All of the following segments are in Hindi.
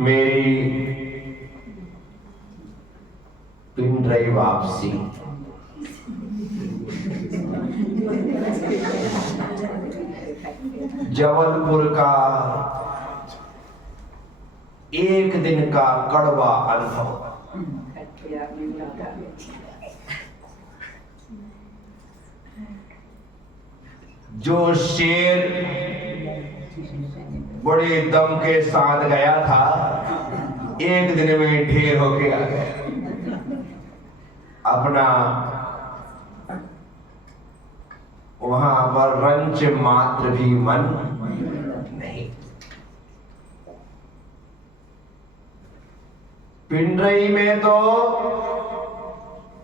मेरी पिंडराई वापसी। जबलपुर का एक दिन का कड़वा अनुभव। जो शेर बड़े दम के साथ गया था, एक दिन में ढेर होके आ गया। अपना वहां पर रंच मात्र भी मन नहीं। पिंडरई में तो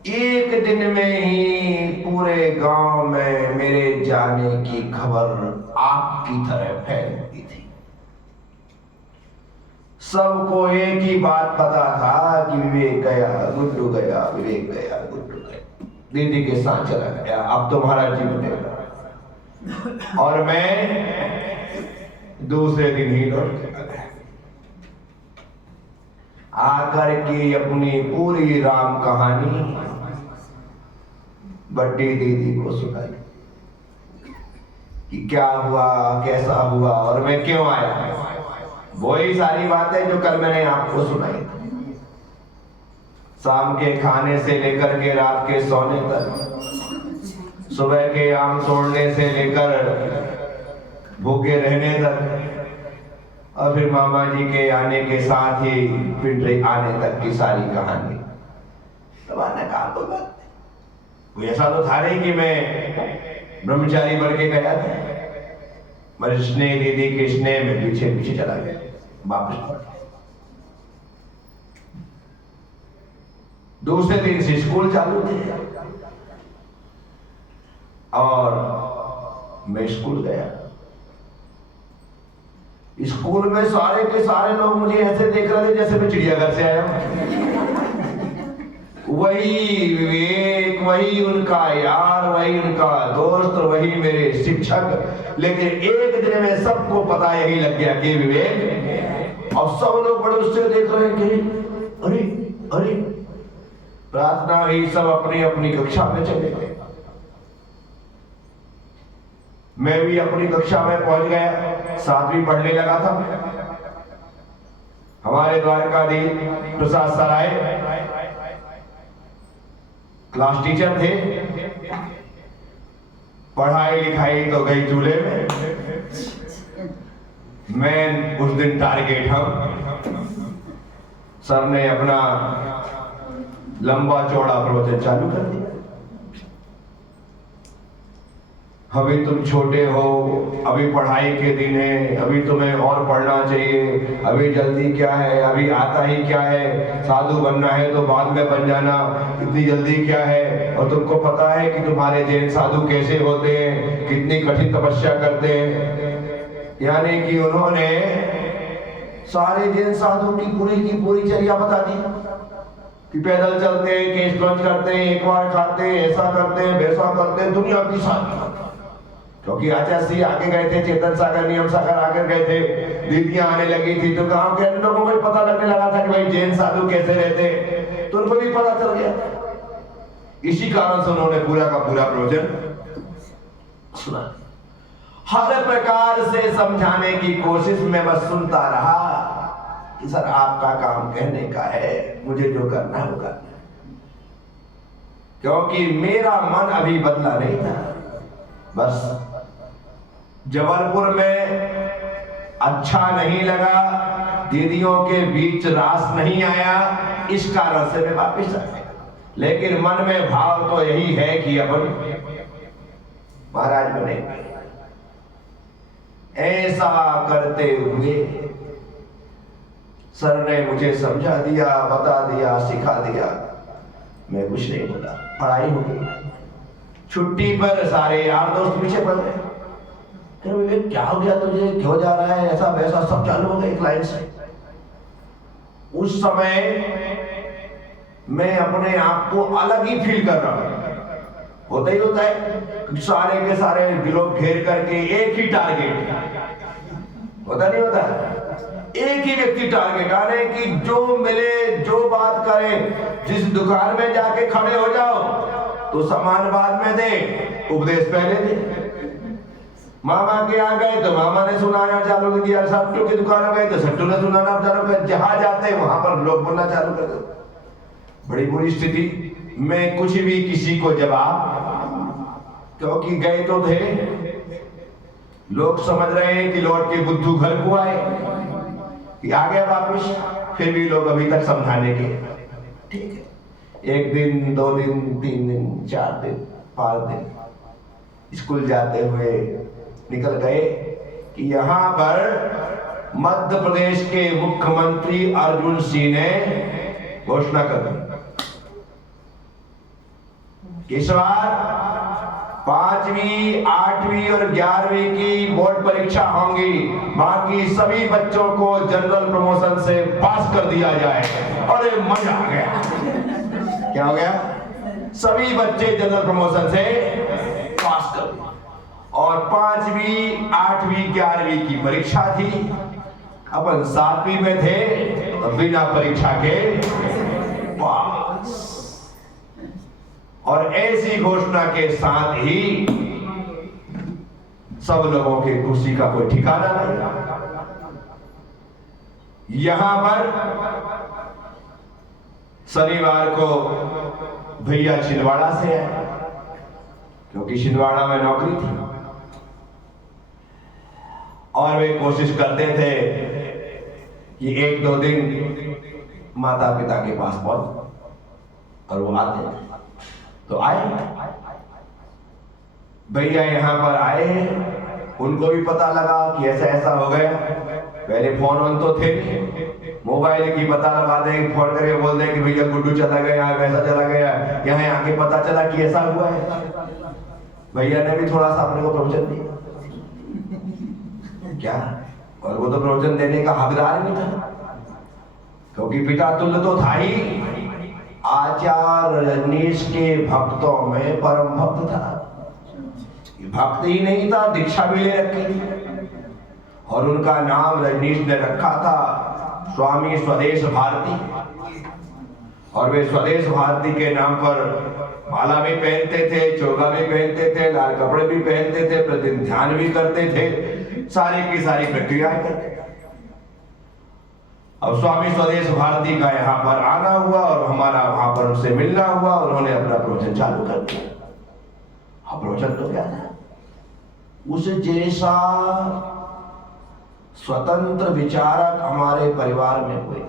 एक दिन में ही पूरे गांव में मेरे जाने की खबर आग की तरह फैलती थी। सबको एक ही बात पता था कि विवेक गया, गुड्डू गया, विवेक गया, गुड्डू गया, दीदी के साथ चला गया, अब तुम्हारा जीवन देगा। और मैं दूसरे दिन ही लौट के गया, आकर के अपनी पूरी राम कहानी बड्डी दीदी को सुनाई कि क्या हुआ, कैसा हुआ और मैं क्यों आया। वही सारी बातें जो कल मैंने आपको सुनाई थी। शाम के खाने से लेकर के रात के सोने तक, सुबह के आम तोड़ने से लेकर भूखे रहने तक, और फिर मामा जी के आने के साथ ही पिंडरई आने तक की सारी कहानी। तब आने का कोई बात नहीं, ऐसा तो था नहीं कि मैं ब्रह्मचारी बन के गया था। मेरे स्नेह दीदी के स्नेह में पीछे पीछे चला गया, वापस दूसरे दिन से स्कूल चालू थे और मैं स्कूल गया। स्कूल में सारे के सारे लोग मुझे ऐसे देख रहे थे जैसे मैं चिड़ियाघर से आया हूं। वही विवेक, वही उनका यार, वही उनका दोस्त और वही मेरे शिक्षक। लेकिन एक दिन में सबको पता यही लग गया कि विवेक, और सब लोग बड़े उससे देख रहे हैं कि अरे अरे। प्रार्थना हुई, सब अपनी अपनी कक्षा में चले गए। मैं भी अपनी कक्षा में पहुंच गया, 7वीं पढ़ने लगा था। हमारे द्वारकाधीश प्रसाद सर आए, क्लास टीचर थे। पढ़ाई लिखाई तो गई चूल्हे में। मैं उस दिन टारगेट हम। सर ने अपना लंबा चौड़ा प्रवचन चालू कर दिया। अभी तुम छोटे हो, अभी पढ़ाई के दिन है, अभी तुम्हें और पढ़ना चाहिए, अभी जल्दी क्या है, अभी आता ही क्या है, साधु बनना है तो बाद में बन जाना, इतनी जल्दी क्या है। और तुमको पता है कि तुम्हारे जैन साधु कैसे होते हैं, कितनी कठिन तपस्या करते हैं। यानी कि उन्होंने सारे जैन साधु की पूरी चर्या बता दी कि पैदल चलते हैं, केश क्रंच करते हैं, एक बार खाते हैं, ऐसा करते हैं, वैसा करते हैं, दुनिया की सारी। क्योंकि आचार्य सिंह आगे गए थे, चेतन सागर, नियम सागर आगे गए थे, दीदियां आने लगी थी, तो गांव के अन्य लोगों को पता लगने लगा था कि भाई जैन साधु कैसे रहते, तो उनको भी पता चल गया। इसी कारण से उन्होंने पूरा का पूरा प्रवचन सुना। हर प्रकार से समझाने की कोशिश में बस सुनता रहा कि सर आपका काम कहने का है, मुझे जो करना है वो करना है। क्योंकि मेरा मन अभी बदला नहीं था। बस जबलपुर में अच्छा नहीं लगा, दीदियों के बीच रास नहीं आया, इस कारण से मैं वापिस आ गया। लेकिन मन में भाव तो यही है कि अपन महाराज बने। ऐसा करते हुए सर ने मुझे समझा दिया, बता दिया, सिखा दिया। मैं कुछ नहीं बोला, पढ़ाई हो गई। छुट्टी पर सारे यार दोस्त पीछे पड़ गए। क्या हो गया तुझे, क्यों जा रहा है, ऐसा वैसा सब चालू हो गए एक लाइन से। उस समय मैं अपने आप को अलग ही फील कर रहा हूं। होता ही होता है, सारे के सारे लोग घेर करके एक ही टारगेट, होता नहीं होता, एक ही व्यक्ति टारगेट आ रहे कि जो मिले, जो बात करे, जिस दुकान में जाके खड़े हो जाओ तो सामान बाद में दे, उपदेश पहले दे। मामा के यहाँ गए तो मामा ने सुनाना चालू कर दिया, सट्टू की दुकान में गए तो सट्टू ने सुनाना चालू कर, जहां जाते वहां पर लोग बोलना चालू कर दो। बड़ी बुरी स्थिति में कुछ भी किसी को जवाब, क्योंकि गए तो थे, लोग समझ रहे हैं कि लौट के बुद्धू घर को आए कि आ गया वापिस, फिर भी लोग अभी तक समझाने के ठीक है। एक दिन, 2 दिन, 3 दिन, 4 दिन, 5 दिन स्कूल जाते हुए निकल गए कि यहाँ पर मध्य प्रदेश के मुख्यमंत्री अर्जुन सिंह ने घोषणा कर दी कि इस बार 5वीं, 8वीं और 11वीं की बोर्ड परीक्षा होंगी, बाकी सभी बच्चों को जनरल प्रमोशन से पास कर दिया जाए। अरे मजा आ गया। क्या हो गया? सभी बच्चे जनरल प्रमोशन से पास कर दिए। और 5वीं, 8वीं, 11वीं की परीक्षा थी, अपन 7वीं में थे तो बिना परीक्षा के पास। और ऐसी घोषणा के साथ ही सब लोगों की खुशी का कोई ठिकाना नहीं। यहां पर शनिवार को भैया छिंदवाड़ा से आए, क्योंकि छिंदवाड़ा में नौकरी थी और वे कोशिश करते थे कि 1-2 दिन माता पिता के पास पहुंच, और वो आते थे तो आए। भैया यहां पर आए, उनको भी पता लगा कि ऐसा ऐसा हो गया। पहले फोन ऑन तो थे, मोबाइल की पता लगा दे, फोन करके बोल दे कि भैया गुड्डू चला गया, वैसा चला गया, यहाँ आके पता चला कि ऐसा हुआ है। भैया ने भी थोड़ा सा अपने को प्रवचन दिया क्या, और वो तो प्रवचन देने का हकदार नहीं था, क्योंकि पिता तुल्य तो था ही। आचार्य रजनीश के भक्तों में परम भक्त था। भक्त ही नहीं था, दीक्षा भी ले रखी थी, और उनका नाम रजनीश ने रखा था स्वामी स्वदेश भारती। और वे स्वदेश भारती के नाम पर माला भी पहनते थे, चोगा भी पहनते थे, लाल कपड़े भी पहनते थे, प्रतिदिन ध्यान भी करते थे, सारी की सारी प्रक्रियाएं करते थे। अब स्वामी स्वदेश भारती का यहाँ पर आना हुआ और हमारा वहां पर उनसे मिलना हुआ, उन्होंने अपना प्रवचन चालू कर दिया। हाँ, प्रवचन तो क्या था, उस जैसा स्वतंत्र विचारक हमारे परिवार में हुए।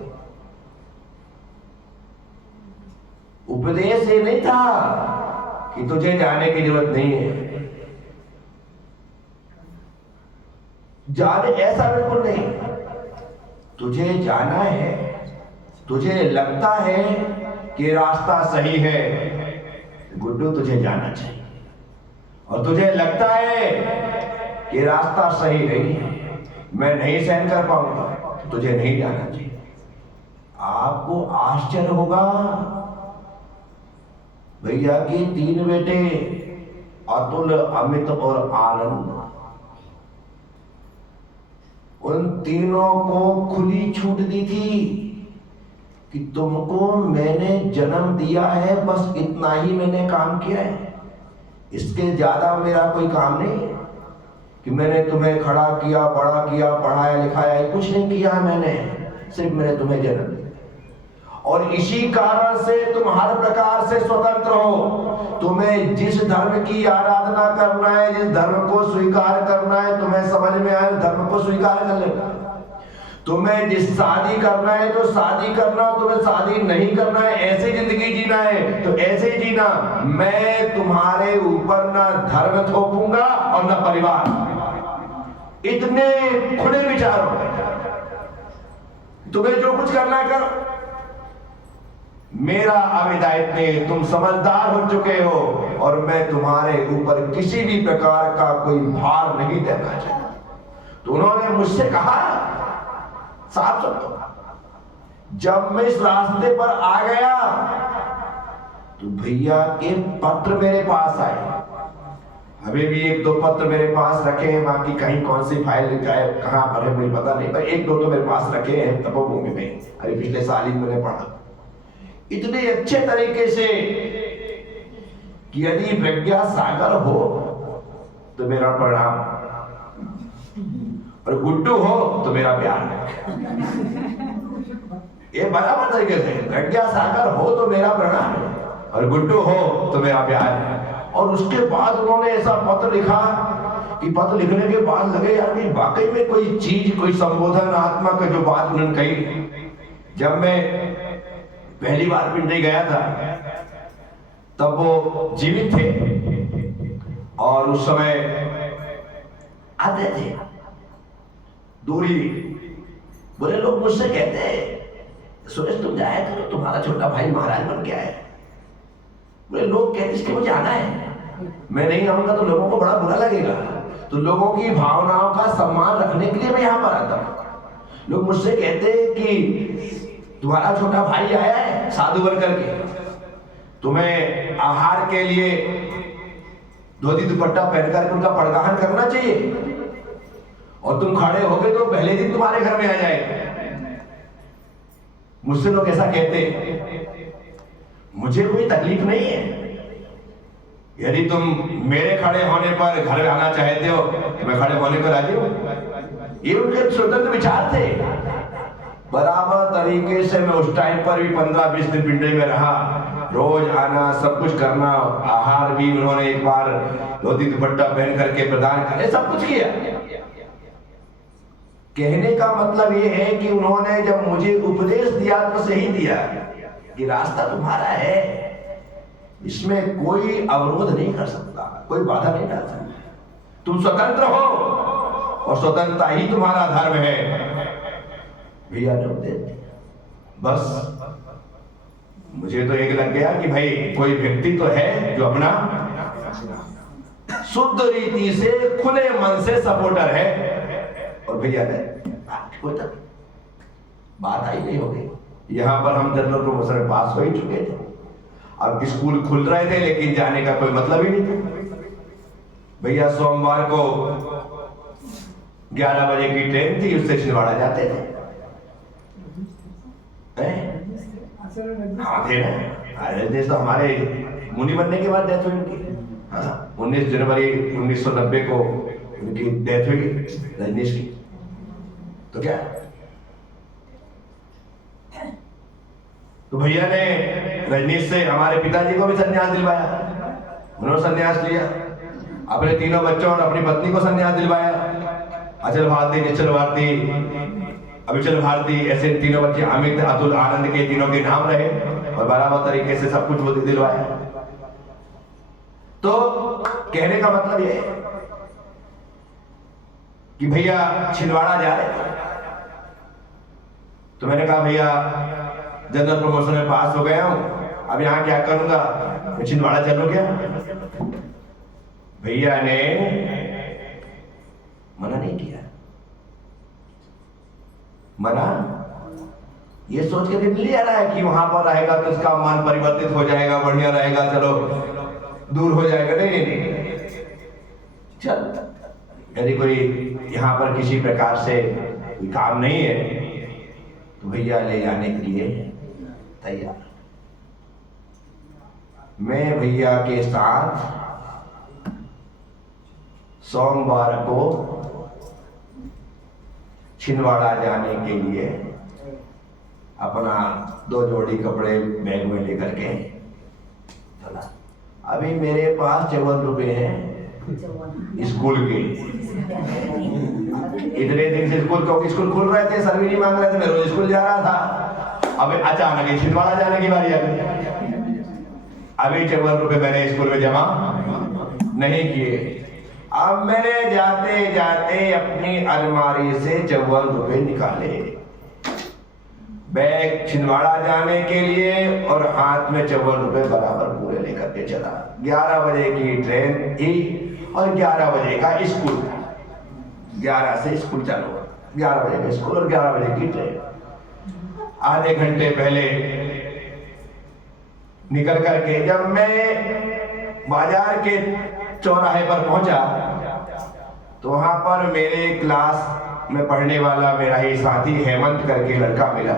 उपदेश ये नहीं था कि तुझे जाने की जरूरत नहीं है, जाने ऐसा बिल्कुल नहीं। तुझे जाना है, तुझे लगता है कि रास्ता सही है, गुड्डू तुझे जाना चाहिए। और तुझे लगता है कि रास्ता सही नहीं है, मैं नहीं सहन कर पाऊंगा, तुझे नहीं जाना चाहिए। आपको आश्चर्य होगा, भैया के 3 बेटे अतुल, अमित और आनंद, उन तीनों को खुली छूट दी थी कि तुमको मैंने जन्म दिया है, बस इतना ही मैंने काम किया है, इसके ज्यादा मेरा कोई काम नहीं है कि मैंने तुम्हें खड़ा किया, बड़ा किया, पढ़ाया लिखाया, कुछ नहीं किया मैंने, सिर्फ मैंने तुम्हें जन्म दिया। और इसी कारण से तुम हर प्रकार से स्वतंत्र हो। तुम्हें जिस धर्म की आराधना करना है, जिस धर्म को स्वीकार करना है, तुम्हें समझ में आए धर्म को स्वीकार कर लेना। तुम्हें जिस शादी करना है तो शादी करना, तुम्हें शादी नहीं करना है, ऐसी जिंदगी जीना है तो ऐसे ही जीना। मैं तुम्हारे ऊपर ना धर्म थोपूंगा और ना परिवार। इतने खुले विचार हो, तुम्हें जो कुछ करना कर, मेरा अविदायित्व, तुम समझदार हो चुके हो और मैं तुम्हारे ऊपर किसी भी प्रकार का कोई भार नहीं देना चाहता। तो उन्होंने मुझसे कहा साफ शब्दों, जब मैं इस रास्ते पर आ गया तो भैया के पत्र मेरे पास आए, अभी भी एक दो पत्र मेरे पास रखे हैं, बाकी कहीं कौन सी फाइल कहाँ पर है मुझे पता नहीं, पर एक दो तो मेरे पास रखे हैं तपोभूमि में, अभी पिछले साल ही मैंने पढ़ा इतने अच्छे तरीके से कि यदि प्रज्ञा सागर हो तो मेरा प्रणाम, और गुड्डू हो तो मेरा प्यार। ये बराबर तरीके से प्रज्ञा सागर हो तो मेरा प्रणाम और गुड्डू हो तो मेरा प्यार। और उसके बाद उन्होंने ऐसा पत्र लिखा कि पत्र लिखने के बाद लगे यार कि वाकई में कोई चीज, कोई संबोधन आत्मा का जो बात उन्होंने कही। जब मैं पहली बार पिंडी गया था तब वो जीवित थे और उस समय आते थे दूरी। बोले लोग मुझसे कहते सुरेश तुम जाए करो, तुम्हारा छोटा भाई महाराज बन गया है। बोले लोग कहते इसके मुझे आना है, मैं नहीं आऊंगा तो लोगों को बड़ा बुरा लगेगा, तो लोगों की भावनाओं का सम्मान रखने के लिए मैं यहां पर आता हूं। लोग मुझसे कहते कि तुम्हारा छोटा भाई आया है साधु बन करके, तुम्हें आहार के लिए धोती दुपट्टा पहनकर उनका पड़गाहन करना चाहिए, और तुम खड़े हो गए तो पहले दिन तुम्हारे घर में आ जाएगा। मुझसे लोग ऐसा कहते, मुझे कोई तकलीफ नहीं है, यदि तुम मेरे खड़े होने पर घर आना चाहते हो तो मैं खड़े होने पर राजी हूं। ये उनके स्वतंत्र विचार थे। बराबर तरीके से मैं उस टाइम पर भी 15-20 दिन पिंडे में रहा, रोज आना, सब कुछ करना, आहार भी उन्होंने एक बार धोती दुपट्टा पहन करके प्रदान करे, सब कुछ किया। कहने का मतलब ये है कि उन्होंने जब मुझे उपदेश दिया तो सही दिया कि रास्ता तुम्हारा है, इसमें कोई अवरोध नहीं कर सकता, कोई बाधा नहीं डाल सकता, तुम स्वतंत्र हो और स्वतंत्रता ही तुम्हारा धर्म है। भैया ने उपदेश दिया, बस मुझे तो एक लग गया कि भाई कोई व्यक्ति तो है जो अपना शुद्ध रीति से खुले मन से सपोर्टर है। और भैया ने बात आई नहीं हो गई। यहां पर हम जनरल प्रमोशन में पास हो ही चुके थे, अब स्कूल खुल रहे थे लेकिन जाने का कोई मतलब ही नहीं था। भैया सोमवार को 11 बजे की ट्रेन थी, उससे छिंदवाड़ा जाते थे। हाँ थे ना, अरे तो हमारे मुनि बनने के बाद डेथ हुई उनकी। हाँ, 19 जनवरी 1990 को उनकी डेथ हुई रजनीश की। तो क्या, तो भैया ने रजनीश से हमारे पिताजी को भी संन्यास दिलवाया, उन्होंने संन्यास लिया। अपने तीनों बच्चों और अपनी पत्नी को संन्यास दिलवाया, अचल भारती, निश्चल भारती, अविचल भारती, ऐसे तीनों बच्चे अमित, अतुल, आनंद के तीनों के नाम रहे और बराबर तरीके से सब कुछ वो दिलवाया। तो कहने का मतलब ये है कि भैया छिंदवाड़ा जा रहे थे, तो मैंने कहा भैया जनरल प्रमोशन में पास हो गया हूं, अब यहां क्या करूंगा, मैं छिंदवाड़ा चलूं क्या? भैया ने मना नहीं किया। मना ये सोच के नहीं आ रहा है कि वहां पर रहेगा तो इसका मन परिवर्तित हो जाएगा, बढ़िया रहेगा, चलो दूर हो जाएगा। नहीं नहीं नहीं, चल यदि कोई यहाँ पर किसी प्रकार से कोई काम नहीं है तो भैया ले जाने के लिए तैयार। मैं भैया के साथ सोमवार को छिंदवाड़ा जाने के लिए अपना 2 जोड़ी कपड़े बैग में लेकर के चला। अभी मेरे पास 54 रुपए हैं स्कूल के। इतने दिन से स्कूल, क्योंकि स्कूल खुल रहे थे, सर भी नहीं मांग रहे थे, मैं रोज स्कूल जा रहा था। अब अचानक छिंदवाड़ा जाने की बारी आ गई। अभी 54 रुपए मैंने स्कूल में जमा नहीं किए। अब मैंने जाते जाते अपनी अलमारी से 54 रुपए निकाले, बैग छिंदवाड़ा जाने के लिए, और हाथ में 54 रुपए बराबर पूरे लेकर के चला। 11 बजे की ट्रेन थी और 11 बजे का स्कूल था। 11 से स्कूल चालू हुआ, 11 बजे का स्कूल और 11 बजे की ट्रेन। आधे घंटे पहले निकल करके जब मैं बाजार के चौराहे पर पहुंचा तो वहां पर मेरे क्लास में पढ़ने वाला मेरा ही साथी हेमंत करके लड़का मिला।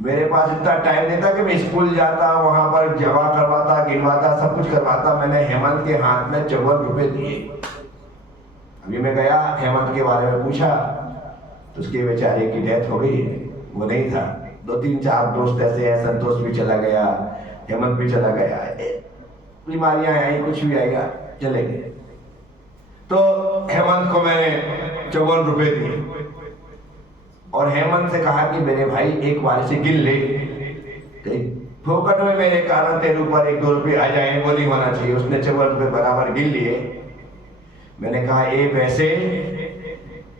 मेरे पास इतना टाइम नहीं था कि मैं स्कूल जाता, वहां पर जमा करवाता, गिनवाता, सब कुछ करवाता। मैंने हेमंत के हाथ में 54 रुपए दिए। अभी मैं गया, हेमंत के बारे में पूछा तो उसके बेचारे की डेथ हो गई, वो नहीं था। 2-3-4 दोस्त ऐसे हैं, संतोष भी चला गया, हेमंत भी चला गया, बीमारियां आई, कुछ भी आएगा, चले गए। तो हेमंत को मैंने 54 रुपए दिए और हेमंत से कहा कि मेरे भाई एक बार से गिन ले, फोकट में मेरे कारण तेरे ऊपर 1-2 रुपए आ जाए, वो नहीं होना चाहिए। उसने 54 रुपए बराबर गिन लिए। मैंने कहा ये पैसे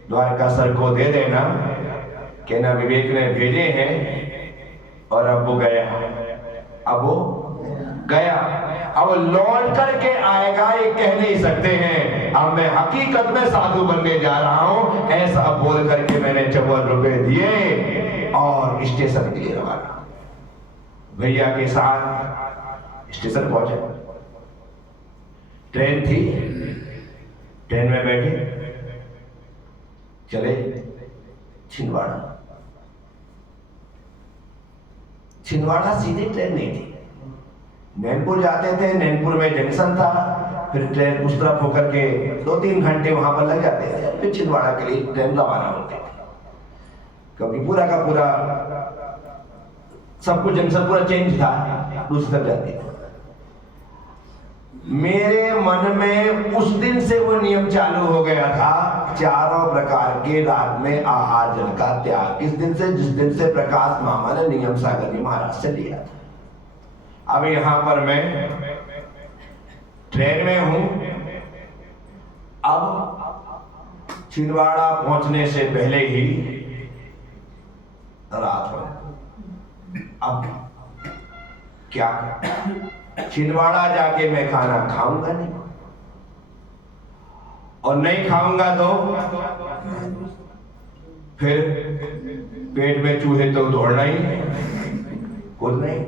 द्वारका सर को दे देना, कहना विवेक ने भेजे हैं। और अब वो गया, अब लौट करके आएगा ये कह नहीं सकते हैं। अब मैं हकीकत में साधु बनने जा रहा हूं, ऐसा बोल करके मैंने 54 रुपए दिए और स्टेशन के लिए रवाना। भैया के साथ स्टेशन पहुंचे, ट्रेन थी, ट्रेन में बैठे, चले छिंदवाड़ा सीधी ट्रेन नहीं थी, नैनपुर जाते थे। नैनपुर में जंक्शन था, फिर ट्रेन उस तरफ होकर के 2-3 घंटे वहां पर लग जाते थे, फिर छिंदवाड़ा के लिए ट्रेन रवाना होती थी। क्योंकि पूरा का पूरा सब कुछ जंक्शन पूरा चेंज था, दूसरी तरफ जाती थी। मेरे मन में उस दिन से वो नियम चालू हो गया था, 4 प्रकार के रात में आहार जल का त्याग। इस दिन से, जिस दिन से प्रकाश मामा ने नियम सागर जी महाराज से लिया था। अब यहां पर मैं ट्रेन में हूं। अब छिंदवाड़ा पहुंचने से पहले ही रात हो। अब क्या, छिंदवाड़ा जाके मैं खाना खाऊंगा नहीं, और नहीं खाऊंगा तो फिर पेट में चूहे तो दौड़ना ही, खुद नहीं।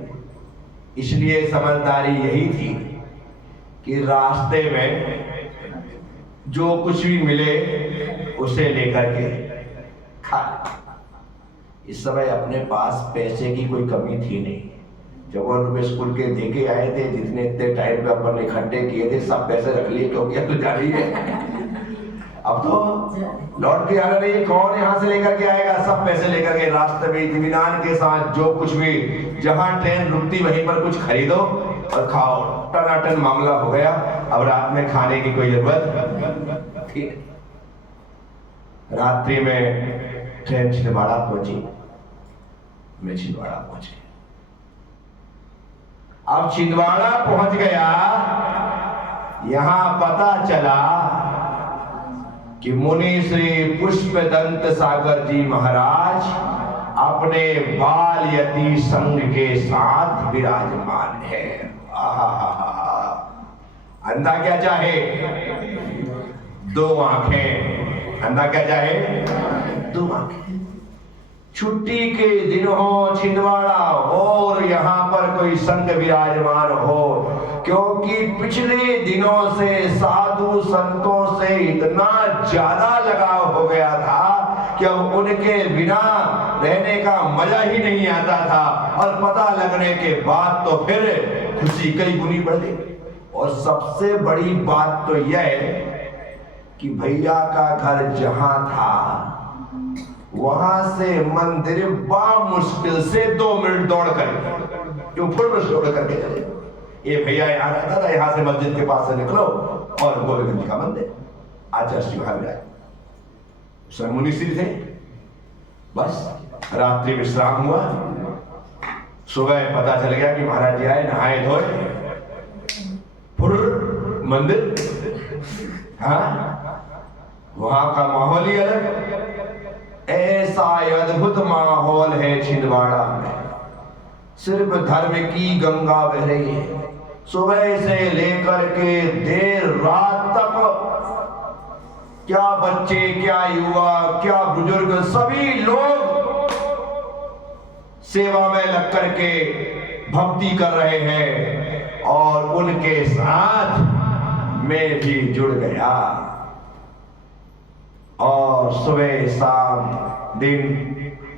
इसलिए समझदारी यही थी कि रास्ते में जो कुछ भी मिले उसे लेकर के खा। इस समय अपने पास पैसे की कोई कमी थी नहीं। 54 रुपए स्कूल के दे के आए थे, जितने इतने टाइम पे अपन ने इकट्ठे किए थे सब पैसे रख लिए, क्योंकि अब तो जारी है, अब तो लौट के आना नहीं, कौन यहाँ से लेकर के आएगा। सब पैसे लेकर के रास्ते में इत्मीनान के साथ जो कुछ भी, जहां ट्रेन रुकती वहीं पर कुछ खरीदो और खाओ, टनाटन मामला हो गया। अब रात में खाने की कोई जरूरत थी। रात्रि में ट्रेन छिंदवाड़ा पहुंची, मैं छिंदवाड़ा पहुंच गया। अब छिंदवाड़ा पहुंच गया, यहां पता चला कि मुनि श्री पुष्पदंत सागर जी महाराज अपने बाल यति संग के साथ विराजमान है। अंधा क्या चाहे, 2 आंखें। अंधा क्या चाहे, 2 आंखें। छुट्टी के दिन हो छिंदवाड़ा और यहाँ पर कोई संत विराजमान हो, क्योंकि पिछले दिनों से साधु संतों से इतना ज्यादा लगाव हो गया था कि अब उनके बिना रहने का मजा ही नहीं आता था। और पता लगने के बाद तो फिर खुशी कई गुनी बढ़ गई। और सबसे बड़ी बात तो यह है कि भैया का घर जहां था वहां से मंदिर मुश्किल से 2 मिनट दौड़ कर, क्यों दौड़ करके चले। ये भैया यहाँ रहता था, यहाँ से मस्जिद के पास से निकलो और गोविंद जी का मंदिर, आचार्य श्री महाराज मुनि श्री थे। बस रात्रि विश्राम हुआ, सुबह पता चल गया कि महाराज जी आए, नहाए धोए, फुर मंदिर। हाँ, वहां का माहौल ही अलग, ऐसा अद्भुत माहौल है छिंदवाड़ा में। सिर्फ धर्म की गंगा बह रही है। सुबह से लेकर के देर रात तक क्या बच्चे, क्या युवा, क्या बुजुर्ग, सभी लोग सेवा में लग करके भक्ति कर रहे हैं। और उनके साथ मैं भी जुड़ गया। और सुबह शाम दिन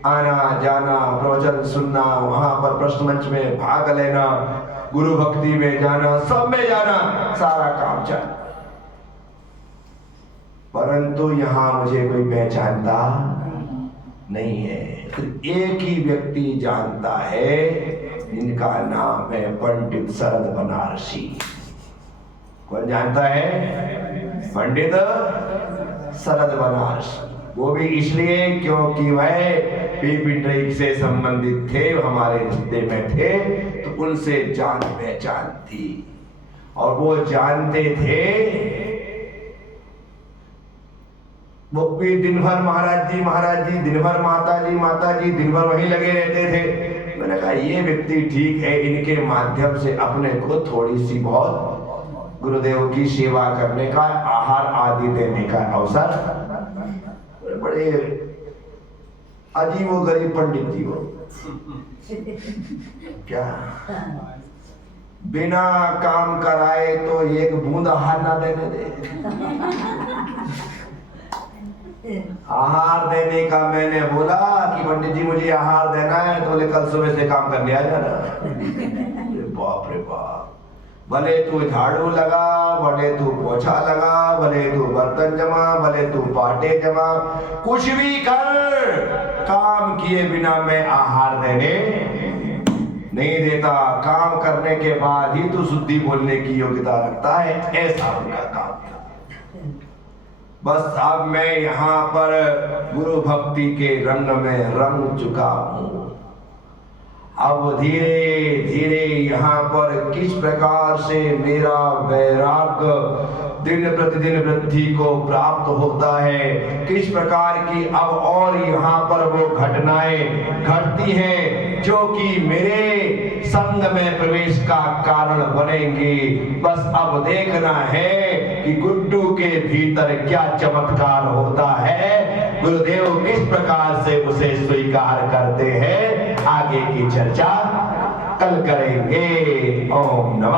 आना जाना, प्रवचन सुनना, वहां पर प्रश्न मंच में भाग लेना, गुरु भक्ति में जाना, सब में जाना, सारा काम चल। परंतु यहां मुझे कोई पहचानता नहीं है। एक ही व्यक्ति जानता है, इनका नाम है पंडित शरद बनारसी। कौन जानता है? पंडित शरद बनारसी। वो भी इसलिए क्योंकि वह पीपीट्रिक से संबंधित थे, हमारे रिश्ते में थे, तो उनसे जान पहचान थी। और वो जानते थे, वो भी दिन भर महाराज जी, दिन भर माता जी, दिन भर वहीं लगे रहते थे। मैंने कहा ये व्यक्ति ठीक है, इनके माध्यम से अपने को थोड़ी सी बहुत गुरुदेव की सेवा करने का, आहार आदि देने का अवसर। बड़े अजीब वो गरीब पंडित जी वो क्या बिना काम कराए तो एक बूंद आहार ना देने दे। आहार देने का मैंने बोला कि पंडित जी मुझे आहार देना है, तो बोले कल सुबह से काम करने आ जाना। बाप रे बाप, भले तू झाड़ू लगा, भले तू पोछा लगा, भले तू बर्तन जमा, भले तू पाटे जमा, कुछ भी कर, काम किए बिना मैं आहार देने नहीं देता। काम करने के बाद ही तू शुद्धि बोलने की योग्यता रखता है, ऐसा उनका काम था। बस अब मैं यहाँ पर गुरु भक्ति के रंग में रंग चुका हूँ। अब धीरे धीरे यहाँ पर किस प्रकार से मेरा वैराग्य दिन प्रतिदिन वृद्धि को प्राप्त होता है, किस प्रकार की अब और यहाँ पर वो घटनाएं घटती हैं जो कि मेरे संग में प्रवेश का कारण बनेंगी। बस अब देखना है कि गुड्डू के भीतर क्या चमत्कार होता है, गुरुदेव किस प्रकार से उसे स्वीकार करते हैं। आगे की चर्चा कल करेंगे। ओम नमः।